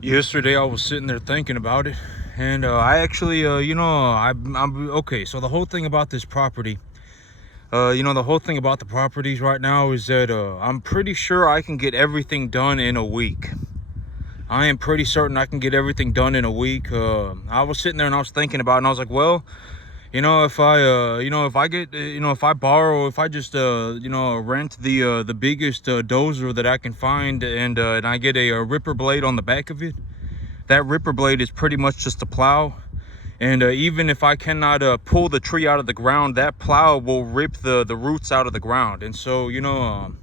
Yesterday I was sitting there thinking about it, and I actually, I'm okay. So the whole thing about this property, the whole thing about the properties right now is that I'm pretty sure I can get everything done in a week. I am pretty certain I can get everything done in a week. I was sitting there and I was thinking about it, and I was like, well, if I, if I get, if I borrow, if I just, rent the biggest dozer that I can find, and I get a ripper blade on the back of it. That ripper blade is pretty much just a plow, and even if I cannot pull the tree out of the ground, that plow will rip the roots out of the ground. And so and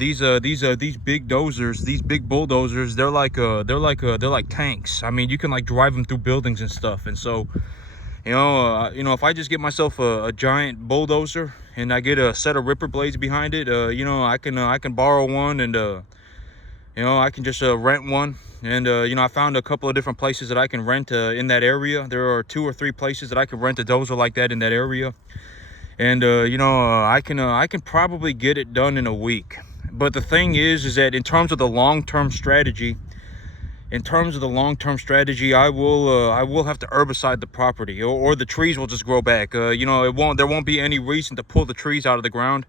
these big dozers, these big bulldozers, they're like tanks. I mean, you can like drive them through buildings and stuff. And so if I just get myself a giant bulldozer and I get a set of ripper blades behind it, I can borrow one, and I can just rent one. And I found a couple of different places that I can rent in that area. There are 2 or 3 places that I can rent a dozer like that in that area. And I can probably get it done in a week. But the thing is that in terms of the long-term strategy, I will have to herbicide the property, or the trees will just grow back. There won't be any reason to pull the trees out of the ground.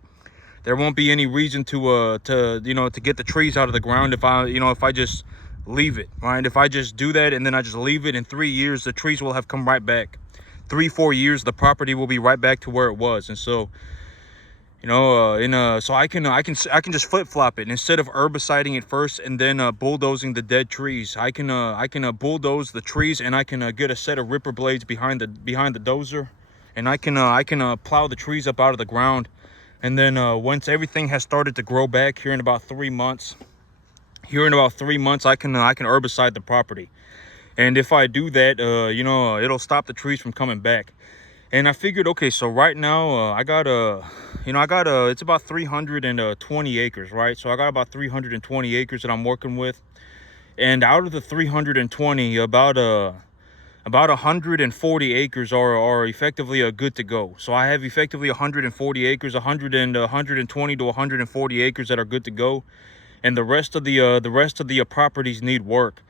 There won't be any reason to get the trees out of the ground if I just leave it, right? If I just do that and then I just leave it, in 3 years the trees will have come right back. 3-4 years the property will be right back to where it was. And so so I can just flip-flop it. Instead of herbiciding it first and then bulldozing the dead trees, I can bulldoze the trees, and I can get a set of ripper blades behind the dozer, and I can plow the trees up out of the ground. And then once everything has started to grow back here in about 3 months, I can herbicide the property. And if I do that, it'll stop the trees from coming back. And I figured, okay, so right now it's about 320 acres, right? So I got about 320 acres that I'm working with. And out of the 320, about 140 acres are effectively good to go. So I have effectively 140 acres, 120 to 140 acres that are good to go. And the rest of the properties need work.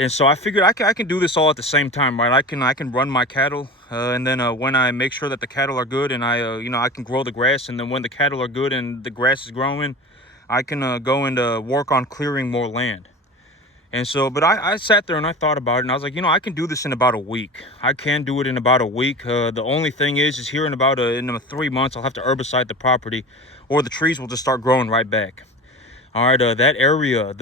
And so I figured I can do this all at the same time, right? I can run my cattle, and then when I make sure that the cattle are good, and I can grow the grass, and then when the cattle are good and the grass is growing, I can go and work on clearing more land. And so, but I sat there and I thought about it, and I was like, I can do this in about a week. I can do it in about a week. The only thing is here in about in 3 months, I'll have to herbicide the property, or the trees will just start growing right back. All right, that area,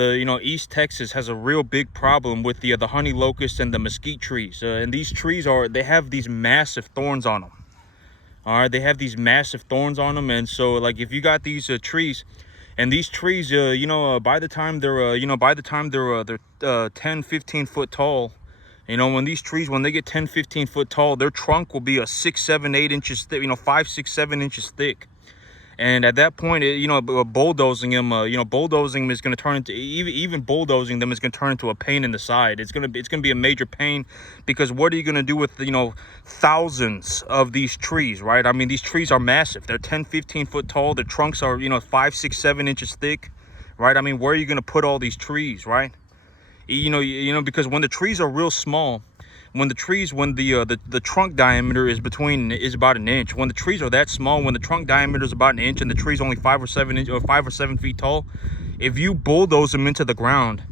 East Texas has a real big problem with the honey locust and the mesquite trees. And these trees they have these massive thorns on them. All right, they have these massive thorns on them. And so, like, if you got these trees, and these trees, by the time they're 10, 15 foot tall, when they get 10, 15 foot tall, their trunk will be 6, 7, 8 inches thick, 5, 6, 7 inches thick. And at that point, bulldozing them is going to turn into, even bulldozing them is going to turn into a pain in the side. It's going to be a major pain, because what are you going to do with, thousands of these trees, right? I mean, these trees are massive. They're 10, 15 foot tall. Their trunks are, 5, 6, 7 inches thick, right? I mean, where are you going to put all these trees, right? Because when the trees are real small, when the trunk diameter is about an inch, when the trees are that small, when the trunk diameter is about an inch and the tree's only 5 or 7 feet tall, if you bulldoze them into the ground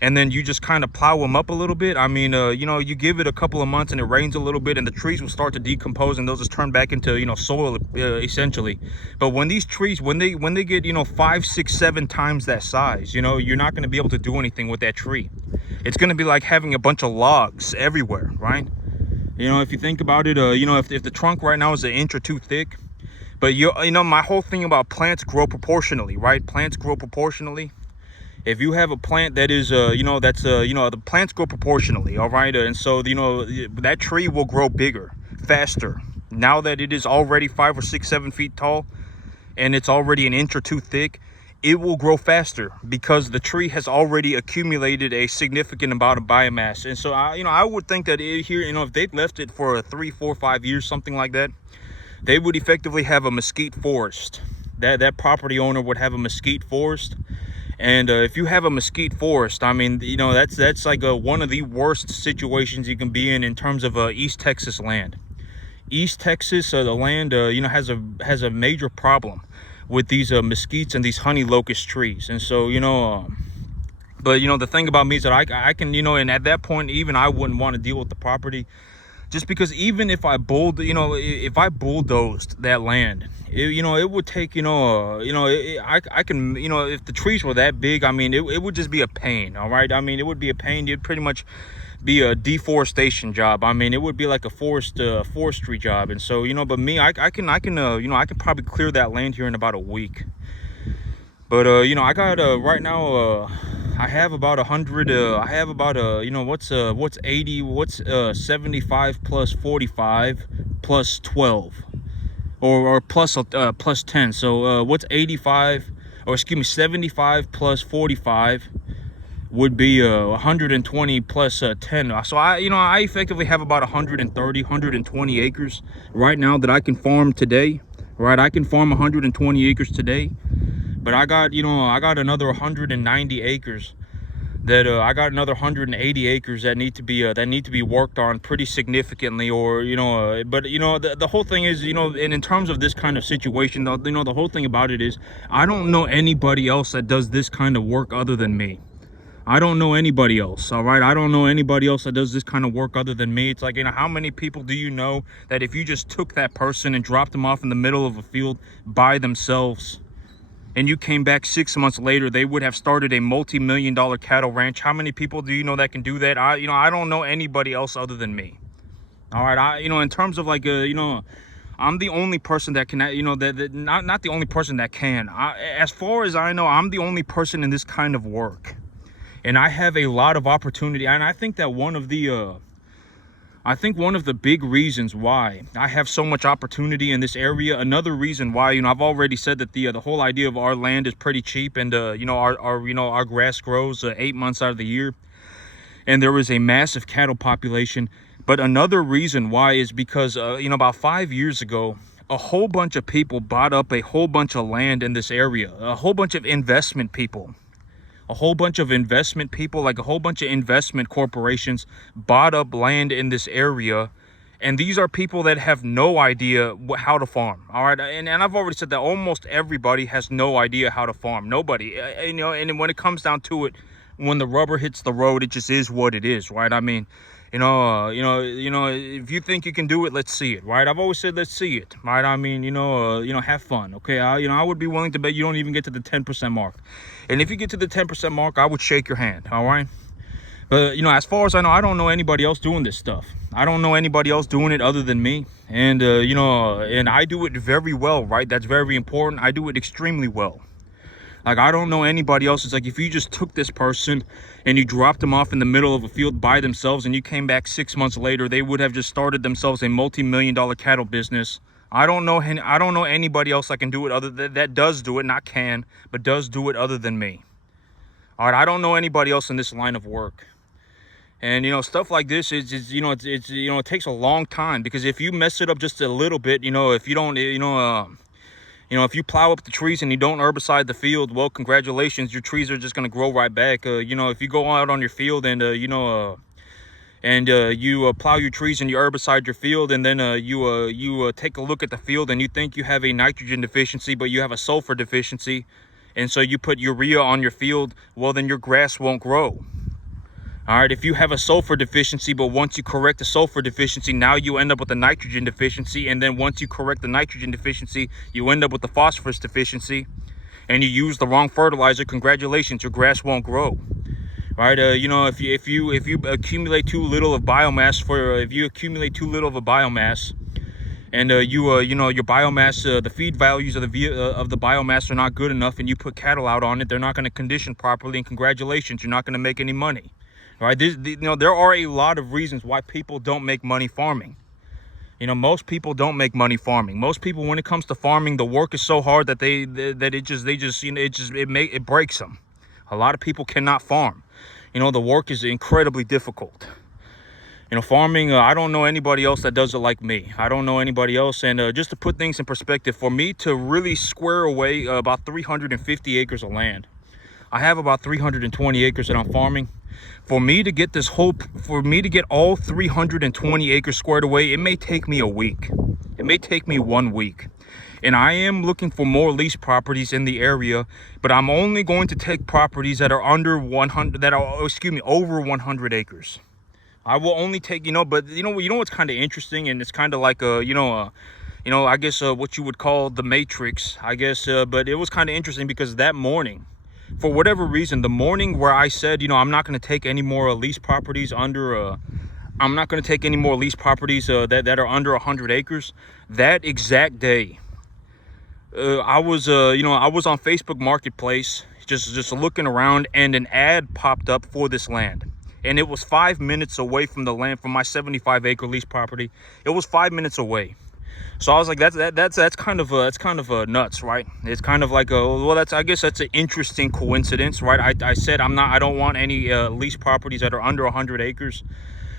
and then you just kind of plow them up a little bit, I mean, you give it a couple of months and it rains a little bit, and the trees will start to decompose, and they'll just turn back into soil, essentially. But when these trees, when they get 5, 6, 7 times that size, you're not going to be able to do anything with that tree. It's going to be like having a bunch of logs everywhere, right? If you think about it, if the trunk right now is an inch or 2 thick, but my whole thing about plants grow proportionally, right? Plants grow proportionally. If you have a plant that is, the plants grow proportionally, all right? And so, that tree will grow bigger, faster. Now that it is already 5 or 6, 7 feet tall, and it's already an inch or 2 thick, it will grow faster because the tree has already accumulated a significant amount of biomass. And so I would think that if they'd left it for 3, 4, 5 years, something like that, they would effectively have a mesquite forest. That property owner would have a mesquite forest. And if you have a mesquite forest, I mean, you know, that's like one of the worst situations you can be in terms of East Texas land. East Texas, the land, you know, has a major problem with these mesquites and these honey locust trees. And so, you know, but you know, the thing about me is that I can, you know, and at that point, even I wouldn't want to deal with the property, just because even if I if I bulldozed that land, you know, it would take, you know, I can, you know, if the trees were that big, I mean, it would just be a pain. All right, I mean, it would be a pain. It'd pretty much be a deforestation job. I mean, it would be like a forestry job. And so, you know, but me, I can you know, I can probably clear that land here in about a week. But you know, I got right now I have about 100 I have about you know, what's 80, what's 75 plus 45 plus 12, or plus 10. So what's 85, or excuse me, 75 plus 45 would be 120 plus 10. So I, you know, I effectively have about 120 acres right now that I can farm today. Right, I can farm 120 acres today. But I got, you know, I got another 190 acres that I got another 180 acres that need to be worked on pretty significantly, or you know, but you know, the whole thing is, you know, and in terms of this kind of situation, though, you know, the whole thing about it is I don't know anybody else that does this kind of work other than me. I don't know anybody else. All right, I don't know anybody else that does this kind of work other than me. It's like, you know, how many people do you know that if you just took that person and dropped them off in the middle of a field by themselves, and you came back 6 months later, they would have started a multi-million-dollar cattle ranch? How many people do you know that can do that? You know, I don't know anybody else other than me. All right, you know, in terms of like, you know, I'm the only person that can, you know, that not the only person that can. As far as I know, I'm the only person in this kind of work, and I have a lot of opportunity. And I think that one of the big reasons why I have so much opportunity in this area, another reason why, you know, I've already said that the whole idea of our land is pretty cheap, and you know, our grass grows 8 months out of the year, and there is a massive cattle population. But another reason why is because you know, about 5 years ago, a whole bunch of people bought up a whole bunch of land in this area. A whole bunch of investment people, like a whole bunch of investment corporations bought up land in this area. And these are people that have no idea how to farm. All right, and I've already said that almost everybody has no idea how to farm. Nobody. You know, and when it comes down to it, when the rubber hits the road, it just is what it is, right? I mean, you know, if you think you can do it, let's see it, right? I've always said, let's see it, right? I mean, you know, have fun, okay? You know, I would be willing to bet you don't even get to the 10% mark. And if you get to the 10% mark, I would shake your hand, all right? But, you know, as far as I know, I don't know anybody else doing this stuff. I don't know anybody else doing it other than me. And, you know, and I do it very well, right? That's very important. I do it extremely well. Like, I don't know anybody else. It's like, if you just took this person and you dropped them off in the middle of a field by themselves, and you came back 6 months later, they would have just started themselves a multi-million-dollar cattle business. I don't know anybody else that can do it other that does do it, not can, but does do it other than me. All right, I don't know anybody else in this line of work. And, you know, stuff like this is you know, it's you know, it takes a long time, because if you mess it up just a little bit, you know, if you don't, you know, if you plow up the trees and you don't herbicide the field, well, congratulations, your trees are just going to grow right back. You know, if you go out on your field and, you know, you plow your trees and you herbicide your field, and then you take a look at the field and you think you have a nitrogen deficiency, but you have a sulfur deficiency, and so you put urea on your field, well, then your grass won't grow. All right, if you have a sulfur deficiency, but once you correct the sulfur deficiency, now you end up with a nitrogen deficiency. And then once you correct the nitrogen deficiency, you end up with the phosphorus deficiency, and you use the wrong fertilizer, congratulations, your grass won't grow. All right, you know, if you accumulate too little of biomass and you know, your biomass, the feed values of the biomass are not good enough, and you put cattle out on it, they're not going to condition properly, and congratulations, you're not going to make any money. Right? You know, there are a lot of reasons why people don't make money farming. You know, most people don't make money farming. Most people, when it comes to farming, the work is so hard that it breaks them. A lot of people cannot farm. You know, the work is incredibly difficult. You know, farming, I don't know anybody else that does it like me. I don't know anybody else. And just to put things in perspective, for me to really square away about 350 acres of land, I have about 320 acres that I'm farming. For me to get all 320 acres squared away, it may take me a week. It may take me 1 week. And I am looking for more lease properties in the area, but I'm only going to take properties that are over 100 acres. I will only take, but what's kind of interesting, and it's kind of like I guess what you would call the Matrix, I guess, but it was kind of interesting because that morning, for whatever reason, the morning where I said, I'm not going to take any more lease properties that are under 100 acres, that exact day, I was on Facebook Marketplace, just looking around, and an ad popped up for this land. And it was 5 minutes away from the land, from my 75-acre lease property. It was 5 minutes away. So I was like, that's kind of nuts, right? It's kind of like I guess that's an interesting coincidence, right? I said I don't want any lease properties that are under 100 acres.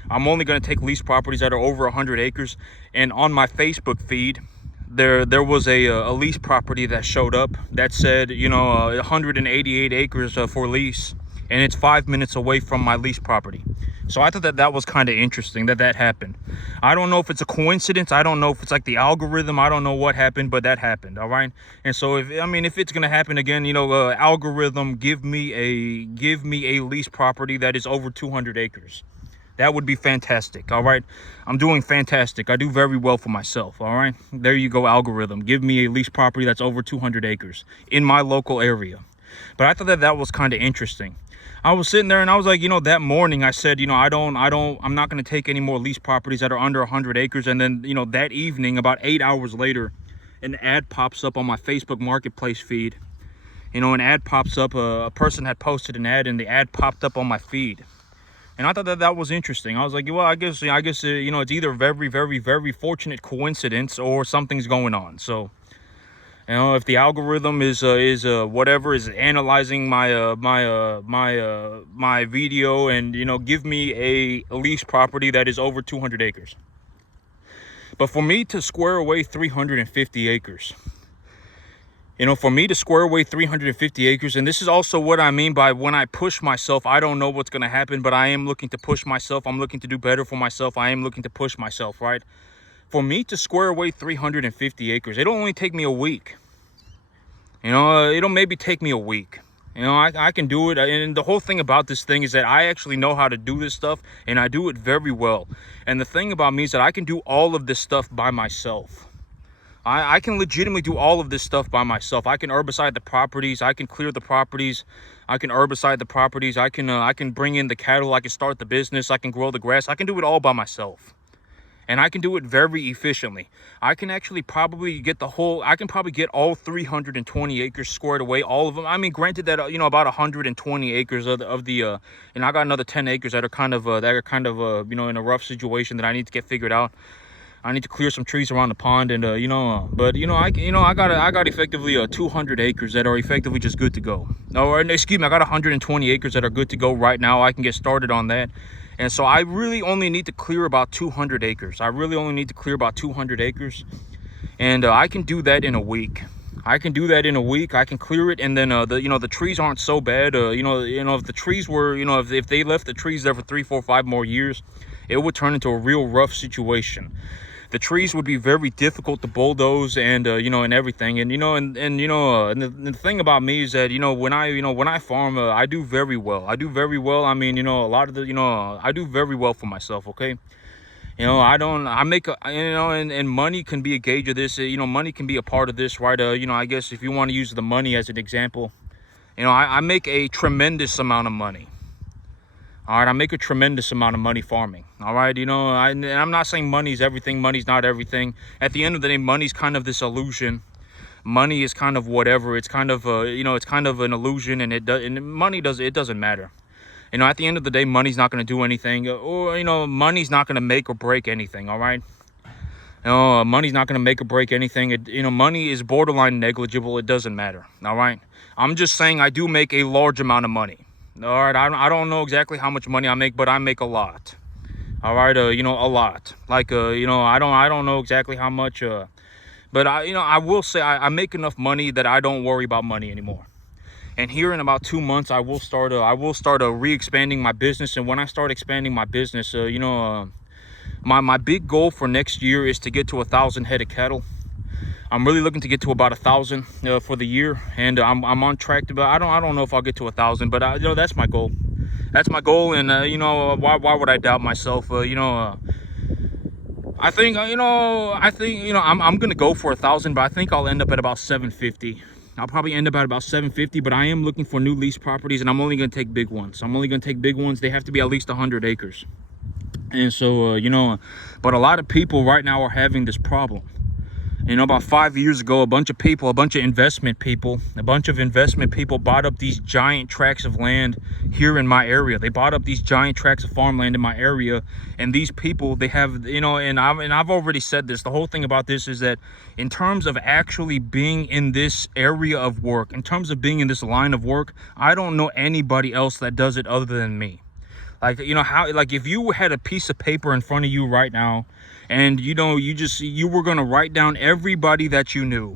I'm only going to take lease properties that are over 100 acres. And on my Facebook feed, there was a lease property that showed up that said 188 acres for lease, and it's 5 minutes away from my lease property. So I thought that was kind of interesting that happened. I don't know if it's a coincidence. I don't know if it's like the algorithm. I don't know what happened, but that happened. All right. And so if it's gonna happen again, algorithm, give me a lease property that is over 200 acres. That would be fantastic. All right. I'm doing fantastic. I do very well for myself. All right. There you go, algorithm. Give me a lease property that's over 200 acres in my local area. But I thought that was kind of interesting. I was sitting there and I was like, that morning I said, I'm not going to take any more lease properties that are under 100 acres. And then, that evening, about 8 hours later, an ad pops up on my Facebook Marketplace feed. An ad pops up. A person had posted an ad, and the ad popped up on my feed. And I thought that was interesting. I was like, well, I guess it's either a very, very, very fortunate coincidence or something's going on. So, if the algorithm is analyzing my video and give me a lease property that is over 200 acres. But for me to square away 350 acres, for me to square away 350 acres, and this is also what I mean by when I push myself, I don't know what's going to happen, but I am looking to push myself. I'm looking to do better for myself. I am looking to push myself, right? For me to square away 350 acres, it'll only take me a week. It'll maybe take me a week. I can do it. And the whole thing about this thing is that I actually know how to do this stuff, and I do it very well. And the thing about me is that I can do all of this stuff by myself. I can legitimately do all of this stuff by myself. I can herbicide the properties. I can clear the properties. I can herbicide the properties. I can bring in the cattle. I can start the business. I can grow the grass. I can do it all by myself. And I can do it very efficiently. I can actually probably get all 320 acres squared away, all of them. I mean, granted that, about 120 acres of the and I got another 10 acres that are kind of in a rough situation that I need to get figured out. I need to clear some trees around the pond, and I got effectively 200 acres that are effectively just good to go. Or excuse me, I got 120 acres that are good to go right now. I can get started on that. And so I really only need to clear about 200 acres. I And I can do that in a week. I can clear it, and then the trees aren't so bad. If the trees were, if they left the trees there for 3, 4, 5 more years, it would turn into a real rough situation. The trees would be very difficult to bulldoze, and and everything. And the thing about me is that when I farm, I do very well. I do very well for myself. Okay. And money can be a gauge of this. Money can be a part of this, right? I guess if you want to use the money as an example, I make a tremendous amount of money. All right, I make a tremendous amount of money farming. All right, and I'm not saying money's everything. Money's not everything. At the end of the day, money's kind of this illusion. Money is kind of whatever. It's kind of it's kind of an illusion, and it doesn't matter. At the end of the day, money's not going to do anything, or money's not going to make or break anything. All right. Money's not going to make or break anything. Money is borderline negligible. It doesn't matter. All right. I'm just saying I do make a large amount of money. All right, I don't know exactly how much money I make, but I make a lot. All right, a lot. Like I don't know exactly how much, but I will say I make enough money that I don't worry about money anymore. And here in about 2 months, I will start re-expanding my business. And when I start expanding my business, my big goal for next year is to get to 1,000 head of cattle. I'm really looking to get to about 1,000 for the year, and I'm on track to. But I don't know if I'll get to 1,000, but that's my goal. That's my goal, and why would I doubt myself? I think I'm gonna go for 1,000, but I think I'll end up at about 750. I'll probably end up at about 750, but I am looking for new lease properties, and I'm only gonna take big ones. I'm only gonna take big ones. They have to be at least 100 acres. And so but a lot of people right now are having this problem. About 5 years ago, a bunch of investment people bought up these giant tracts of land here in my area. They bought up these giant tracts of farmland in my area, and these people, they have, and I've already said this. The whole thing about this is that in terms of actually being in this area of work, in terms of being in this line of work, I don't know anybody else that does it other than me. Like, if you had a piece of paper in front of you right now, and you were gonna write down everybody that you knew,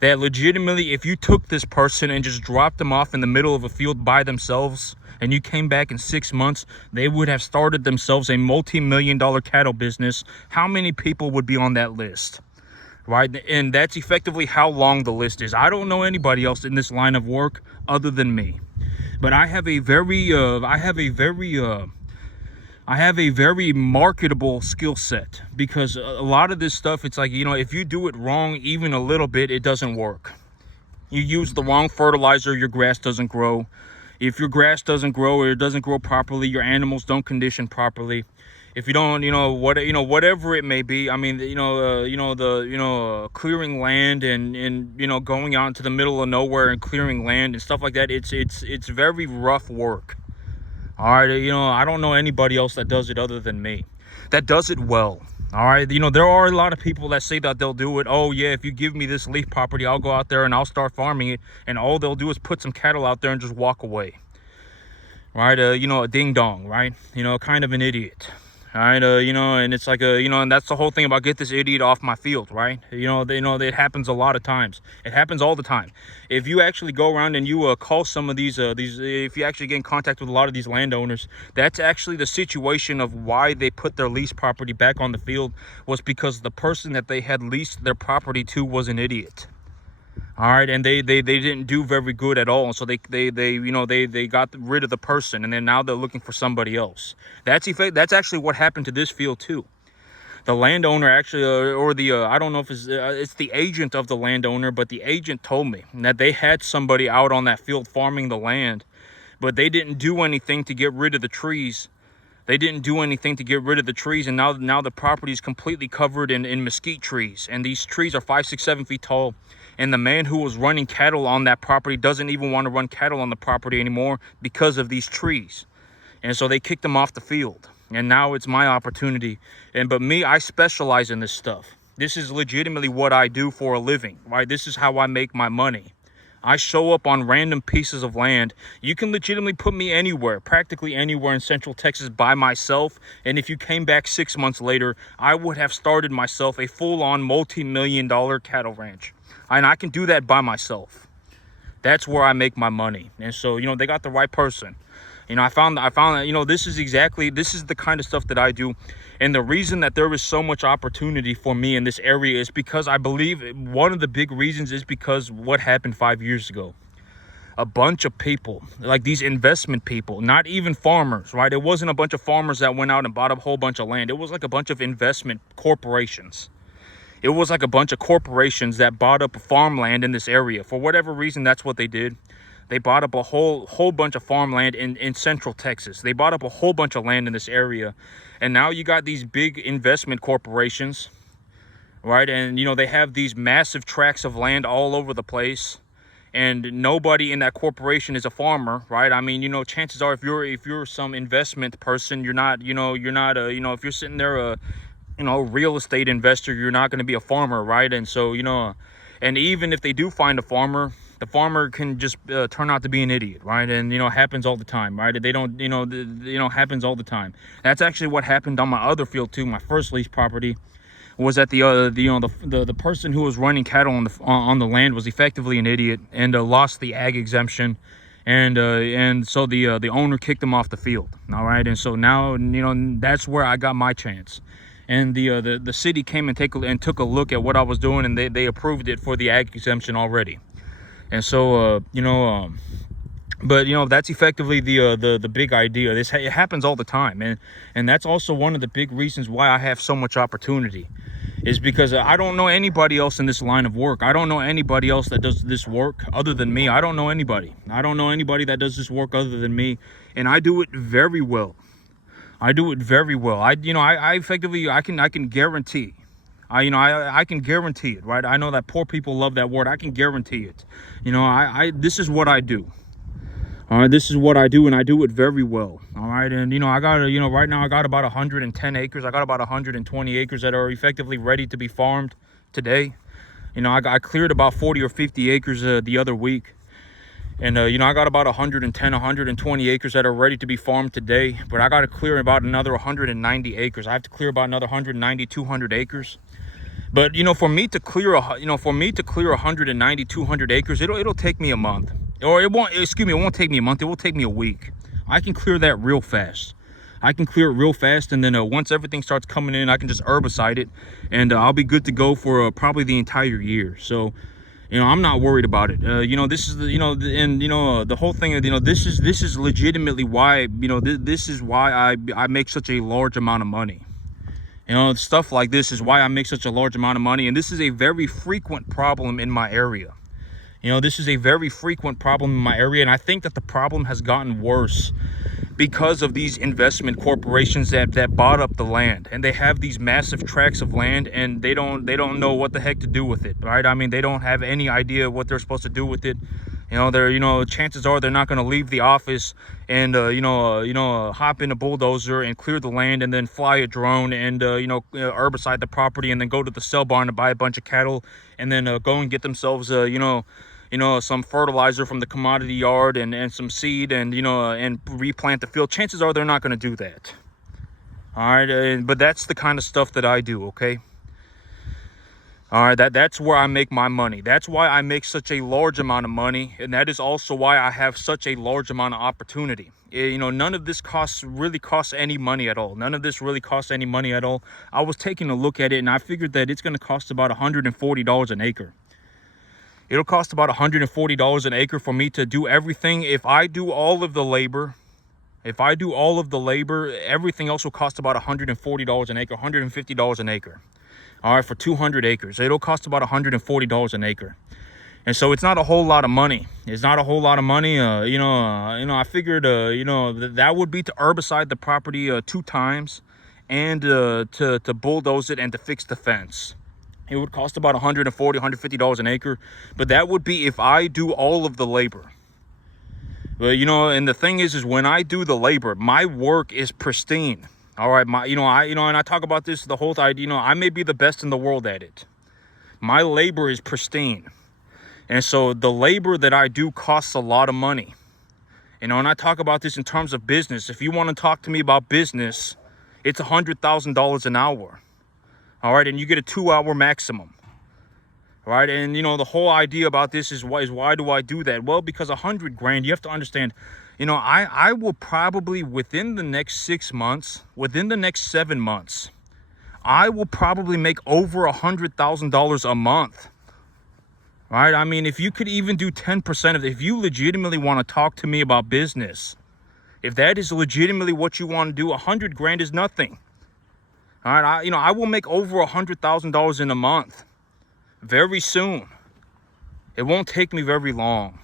that legitimately, if you took this person and just dropped them off in the middle of a field by themselves, and you came back in 6 months, they would have started themselves a multi-million-dollar cattle business. How many people would be on that list? Right? And that's effectively how long the list is. I don't know anybody else in this line of work other than me. But I have a very marketable skill set, because a lot of this stuff, it's like, if you do it wrong even a little bit, it doesn't work. You use the wrong fertilizer, your grass doesn't grow. If your grass doesn't grow, or it doesn't grow properly, your animals don't condition properly. If you don't, whatever it may be. I mean, clearing land and going out into the middle of nowhere and clearing land and stuff like that. It's very rough work. All right, I don't know anybody else that does it other than me, that does it well. All right, there are a lot of people that say that they'll do it. Oh yeah, if you give me this leaf property, I'll go out there and I'll start farming it, and all they'll do is put some cattle out there and just walk away. Right, a ding dong, right? Kind of an idiot. All right, and it's like and that's the whole thing about get this idiot off my field, right? It happens a lot of times. It happens all the time. If you actually go around and you call some of these, if you actually get in contact with a lot of these landowners, that's actually the situation of why they put their lease property back on the field, was because the person that they had leased their property to was an idiot. All right, and they didn't do very good at all, so they got rid of the person, and then now they're looking for somebody else. That's actually what happened to this field too. The landowner actually, I don't know if it's the agent of the landowner, but the agent told me that they had somebody out on that field farming the land, but they didn't do anything to get rid of the trees. And now the property is completely covered in mesquite trees, and these trees are 5, 6, 7 feet tall. And the man who was running cattle on that property doesn't even want to run cattle on the property anymore because of these trees. And so they kicked him off the field. And now it's my opportunity. But me, I specialize in this stuff. This is legitimately what I do for a living, right? This is how I make my money. I show up on random pieces of land. You can legitimately put me anywhere, practically anywhere in Central Texas by myself. And if you came back 6 months later, I would have started myself a full-on multi-million-dollar cattle ranch. And I can do that by myself. That's where I make my money. And so, they got the right person. I found that, this is the kind of stuff that I do. And the reason that there is so much opportunity for me in this area is because I believe one of the big reasons is because what happened 5 years ago. A bunch of people, like these investment people, not even farmers, right? It wasn't a bunch of farmers that went out and bought a whole bunch of land. It was like a bunch of investment corporations. It was like a bunch of corporations that bought up farmland in this area. For whatever reason, that's what they did. They bought up a whole bunch of farmland in Central Texas. They bought up a whole bunch of land in this area. And now you got these big investment corporations, right? And, they have these massive tracts of land all over the place. And nobody in that corporation is a farmer, right? I mean, chances are if you're some investment person, if you're sitting there, real estate investor, you're not going to be a farmer, right? And so, and even if they do find a farmer, the farmer can just turn out to be an idiot, right? And, happens all the time, right? They don't, happens all the time. That's actually what happened on my other field too, my first lease property. was that the person who was running cattle on the land was effectively an idiot and lost the ag exemption, and so the owner kicked him off the field. All right, and so now that's where I got my chance, and the city came and took a look at what I was doing, and they approved it for the ag exemption already. And so but that's effectively the big idea. It happens all the time, and that's also one of the big reasons why I have so much opportunity, is because I don't know anybody else in this line of work. I don't know anybody else that does this work other than me. I don't know anybody that does this work other than me, and I do it very well. I effectively, I can guarantee. I can guarantee it, right? I know that poor people love that word. I can guarantee it. This is what I do. All right, this is what I do, and I do it very well. All right, and I got right now I got about 110 acres. I got about 120 acres that are effectively ready to be farmed today. I cleared about 40 or 50 acres the other week, and I got about 110, 120 acres that are ready to be farmed today. But I got to clear about another 190 acres. I have to clear about another 190, 200 acres. But for me to clear 190, 200 acres, it'll take me a month. Or it won't take me a month. It will take me a week. I can clear that real fast. And then once everything starts coming in, I can just herbicide it, and I'll be good to go for probably the entire year. So, I'm not worried about it. This is the whole thing. This is legitimately why. This is why I make such a large amount of money. Stuff like this is why I make such a large amount of money, and this is a very frequent problem in my area. This is a very frequent problem in my area, and I think that the problem has gotten worse because of these investment corporations that bought up the land, and they have these massive tracts of land, and they don't know what the heck to do with it, right? I mean, they don't have any idea what they're supposed to do with it. Chances are they're not going to leave the office and hop in a bulldozer and clear the land, and then fly a drone and herbicide the property, and then go to the sell barn to buy a bunch of cattle, and then go and get themselves some fertilizer from the commodity yard and some seed, and and replant the field. Chances are they're not going to do that. All right, but that's the kind of stuff that I do. Okay. All right, that's where I make my money. That's why I make such a large amount of money, and that is also why I have such a large amount of opportunity. None of this really costs any money at all. I was taking a look at it, and I figured that it's going to cost about $140 an acre. It'll cost about $140 an acre for me to do everything. If I do all of the labor, everything else will cost about $140 an acre, $150 an acre. All right, for 200 acres, it'll cost about $140 an acre. And so it's not a whole lot of money. I figured, that would be to herbicide the property 2 times, and to bulldoze it and to fix the fence. It would cost about $140, $150 an acre, but that would be if I do all of the labor. But and the thing is when I do the labor, my work is pristine. All right, and I talk about this the whole time. I may be the best in the world at it. My labor is pristine, and so the labor that I do costs a lot of money. And I talk about this in terms of business. If you want to talk to me about business, it's $100,000 an hour. All right, and you get a 2-hour maximum. All right, and the whole idea about this is why do I do that? Well, because $100,000, you have to understand. I will probably within the next 6 months, within the next 7 months, I will probably make over $100,000 a month. Right? I mean, if you could even do 10% of it, if you legitimately want to talk to me about business, if that is legitimately what you want to do, $100,000 is nothing. All right, I will make over $100,000 in a month very soon. It won't take me very long.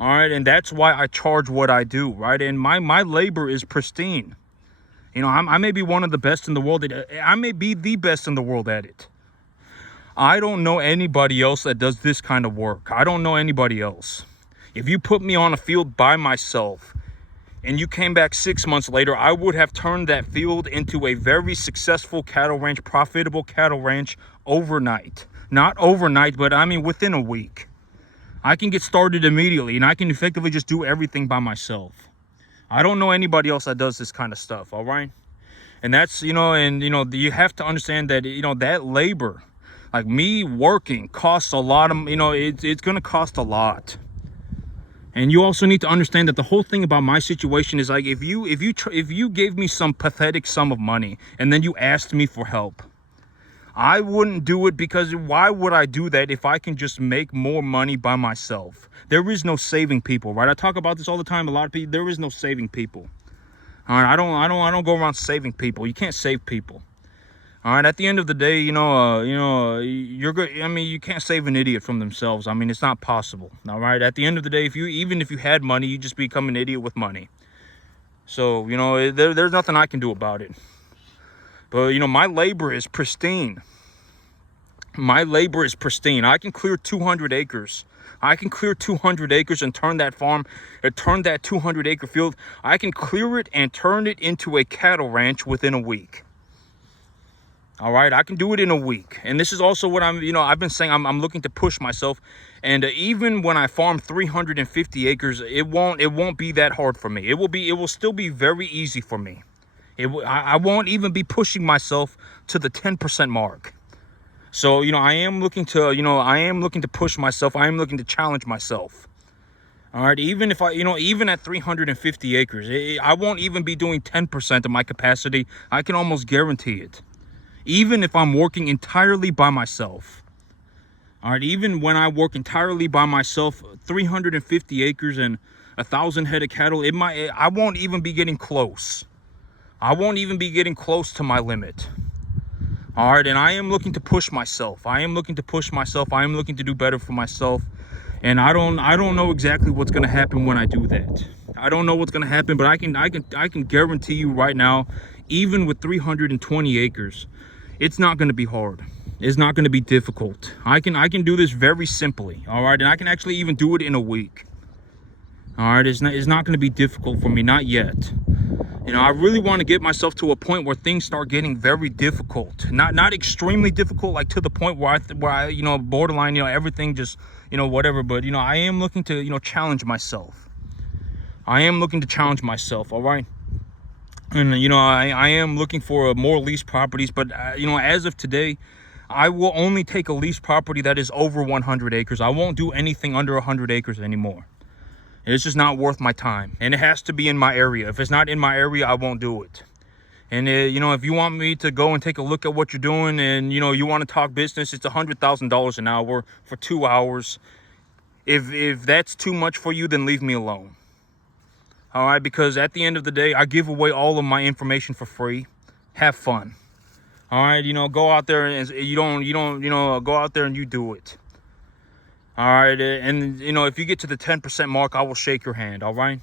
All right, and that's why I charge what I do, right? And my labor is pristine. I may be one of the best in the world. I may be the best in the world at it. I don't know anybody else that does this kind of work. I don't know anybody else. If you put me on a field by myself and you came back 6 months later, I would have turned that field into a very successful cattle ranch, profitable cattle ranch overnight. Not overnight, but I mean within a week. I can get started immediately, and I can effectively just do everything by myself. I don't know anybody else that does this kind of stuff, all right? And that's, and you have to understand that, that labor, like me working, costs a lot of, it's going to cost a lot. And you also need to understand that the whole thing about my situation is like, if you gave me some pathetic sum of money and then you asked me for help, I wouldn't do it, because why would I do that if I can just make more money by myself? There is no saving people, right? I talk about this all the time. A lot of people, there is no saving people. All right, I don't go around saving people. You can't save people. All right, at the end of the day, you're good. I mean, you can't save an idiot from themselves. I mean, it's not possible. All right, at the end of the day, even if you had money, you just become an idiot with money. So, there's nothing I can do about it. But, my labor is pristine. My labor is pristine. I can clear 200 acres. I can clear 200 acres and turn that farm, or turn that 200 acre field. I can clear it and turn it into a cattle ranch within a week. All right, I can do it in a week. And this is also what I've been saying, I'm looking to push myself. And even when I farm 350 acres, it won't be that hard for me. It will still be very easy for me. I won't even be pushing myself to the 10% mark. So, I am looking to push myself. I am looking to challenge myself. All right, even if even at 350 acres, I won't even be doing 10% of my capacity. I can almost guarantee it. Even if I'm working entirely by myself. All right, even when I work entirely by myself, 350 acres and 1,000 head of cattle, I won't even be getting close. I won't even be getting close to my limit. All right, and I am looking to push myself. I am looking to do better for myself. And I don't know exactly what's going to happen when I do that. I don't know what's going to happen, but I can guarantee you right now, even with 320 acres, it's not going to be hard. It's not going to be difficult. I can do this very simply. All right, and I can actually even do it in a week. All right, it's not going to be difficult for me, not yet. I really want to get myself to a point where things start getting very difficult. Not extremely difficult, like to the point where I borderline, everything just, whatever. But, I am looking to, challenge myself. I am looking to challenge myself, all right? And, I am looking for more lease properties. But, as of today, I will only take a lease property that is over 100 acres. I won't do anything under 100 acres anymore. It's just not worth my time. And it has to be in my area. If it's not in my area, I won't do it. And, if you want me to go and take a look at what you're doing and, you want to talk business, it's $100,000 an hour for 2 hours. If that's too much for you, then leave me alone. All right, because at the end of the day, I give away all of my information for free. Have fun. All right, go out there and go out there and you do it. All right, and if you get to the 10% mark, I will shake your hand. All right.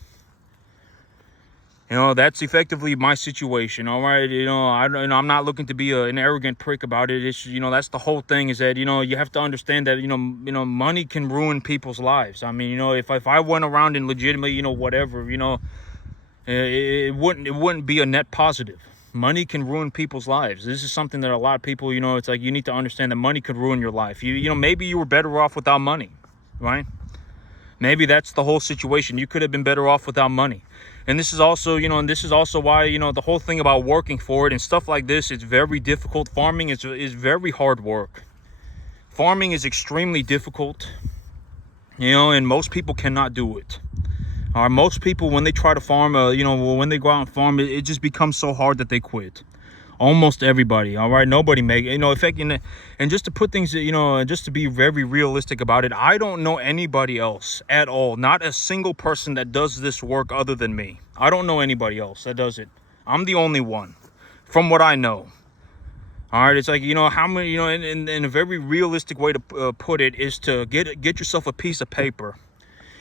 That's effectively my situation. All right, I'm not looking to be an arrogant prick about it. It's that's the whole thing, is that you have to understand that money can ruin people's lives. I mean, if I went around and legitimately whatever, it wouldn't be a net positive. Money can ruin people's lives. This is something that a lot of people, it's like, you need to understand that money could ruin your life. Maybe you were better off without money, right? Maybe that's the whole situation. You could have been better off without money. And this is also, why, the whole thing about working for it and stuff like this, it's very difficult. Farming is very hard work. Farming is extremely difficult, and most people cannot do it. Most people, when they try to farm, when they go out and farm, it just becomes so hard that they quit. Almost everybody. All right, nobody and just to put things, just to be very realistic about it, I don't know anybody else at all, not a single person that does this work other than me. I don't know anybody else that does it. I'm the only one, from what I know. All right, it's like, how many, in a very realistic way to put it is to get yourself a piece of paper.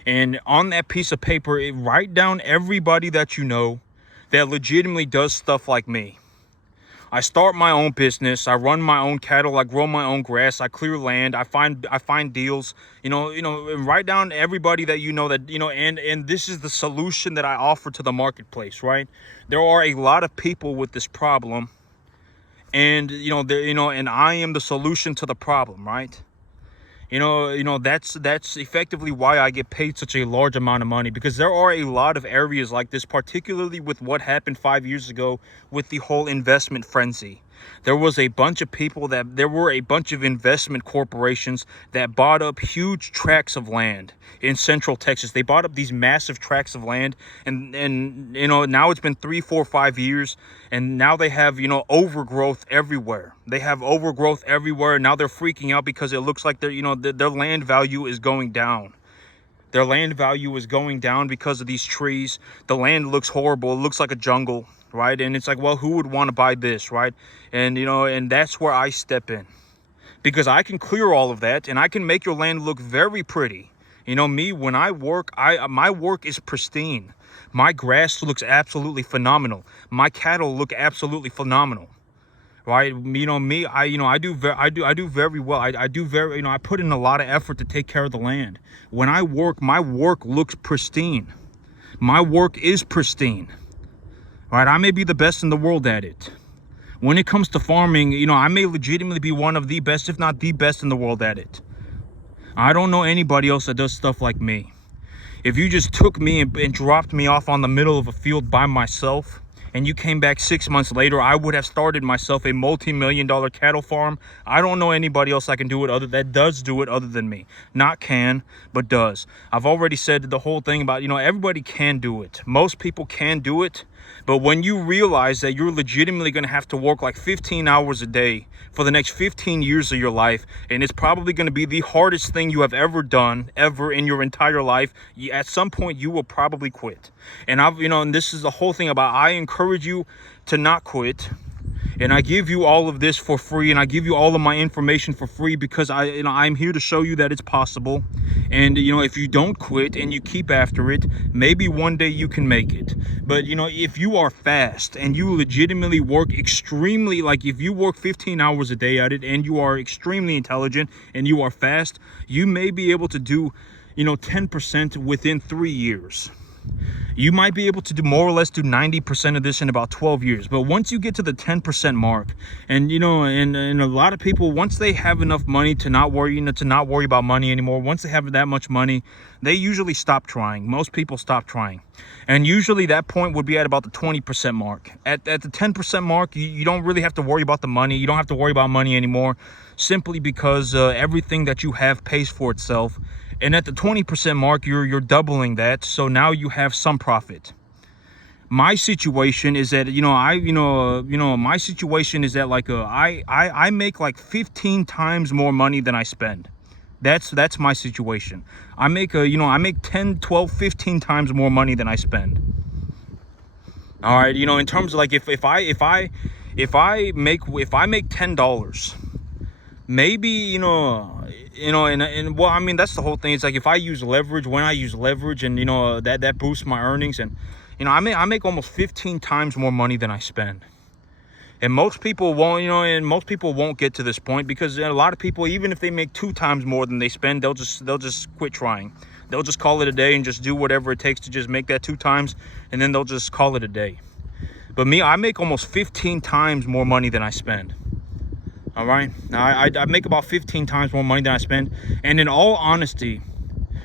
And on that piece of paper, write down everybody that you know that legitimately does stuff like me. I start my own business. I run my own cattle. I grow my own grass. I clear land. I find deals. And write down everybody that that and this is the solution that I offer to the marketplace. Right? There are a lot of people with this problem, and and I am the solution to the problem. Right? That's effectively why I get paid such a large amount of money, because there are a lot of areas like this, particularly with what happened 5 years ago with the whole investment frenzy. There were a bunch of investment corporations that bought up huge tracts of land in central Texas. They bought up these massive tracts of land, and now it's been 3, 4, 5 years, and now they have overgrowth everywhere. They have overgrowth everywhere. Now they're freaking out because it looks like their land value is going down. Their land value is going down because of these trees. The land looks horrible. It looks like a jungle, right? And it's like, well, who would want to buy this, right? And and that's where I step in, because I can clear all of that and I can make your land look very pretty. Me, when I work, my work is pristine. My grass looks absolutely phenomenal. My cattle look absolutely phenomenal. Right, me, I do very well. I do very, I put in a lot of effort to take care of the land. When I work, my work looks pristine. My work is pristine. Right, I may be the best in the world at it. When it comes to farming, I may legitimately be one of the best, if not the best in the world at it. I don't know anybody else that does stuff like me. If you just took me and dropped me off on the middle of a field by myself, and you came back 6 months later, I would have started myself a multi-million-dollar cattle farm. I don't know anybody else that does do it other than me. Not can, but does. I've already said the whole thing about, everybody can do it. Most people can do it. But when you realize that you're legitimately going to have to work like 15 hours a day for the next 15 years of your life, and it's probably going to be the hardest thing you have ever done, ever in your entire life, at some point you will probably quit. And and this is the whole thing about, I encourage you to not quit. And I give you all of this for free, and I give you all of my information for free, because I'm here to show you that it's possible. And if you don't quit and you keep after it, maybe one day you can make it. But if you are fast and you legitimately work extremely, like if you work 15 hours a day at it and you are extremely intelligent and you are fast, you may be able to do 10% within 3 years. You might be able to do more or less do 90% of this in about 12 years. But once you get to the 10% mark, and and a lot of people, once they have enough money to not worry, about money anymore, once they have that much money, they usually stop trying. Most people stop trying. And usually that point would be at about the 20% mark. At the 10% mark, you don't really have to worry about the money. You don't have to worry about money anymore, simply because everything that you have pays for itself. And at the 20% mark, you're doubling that, so now you have some profit. My situation is that my situation is that I make like 15 times more money than I spend. That's my situation. I make 10, 12, 15 times more money than I spend. All right, in terms of like if I make $10, maybe and well, I mean, that's the whole thing. It's like, if I use leverage, when I use leverage, and that boosts my earnings, and I make almost 15 times more money than I spend. And most people won't get to this point, because a lot of people, even if they make 2 times more than they spend, they'll just quit trying. They'll just call it a day and just do whatever it takes to just make that 2 times, and then they'll just call it a day. But me, I make almost 15 times more money than I spend. All right, now I make about 15 times more money than I spend, and in all honesty,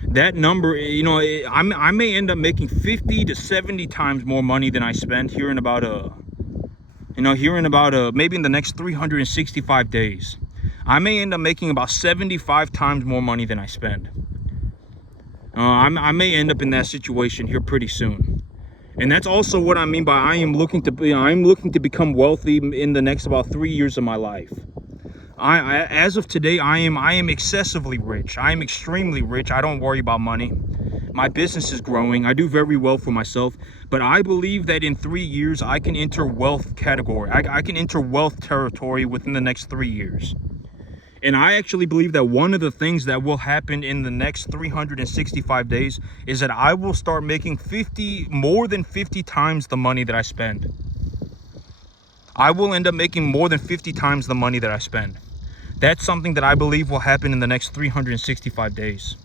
that number, I may end up making 50 to 70 times more money than I spend here in about maybe in the next 365 days. I may end up making about 75 times more money than I spend. I may end up in that situation here pretty soon. And that's also what I mean by I'm looking to become wealthy in the next about 3 years of my life. As of today, I am excessively rich. I am extremely rich. I don't worry about money. My business is growing. I do very well for myself. But I believe that in 3 years, I can enter wealth category. I can enter wealth territory within the next 3 years. And I actually believe that one of the things that will happen in the next 365 days is that I will start making more than 50 times the money that I spend. I will end up making more than 50 times the money that I spend. That's something that I believe will happen in the next 365 days.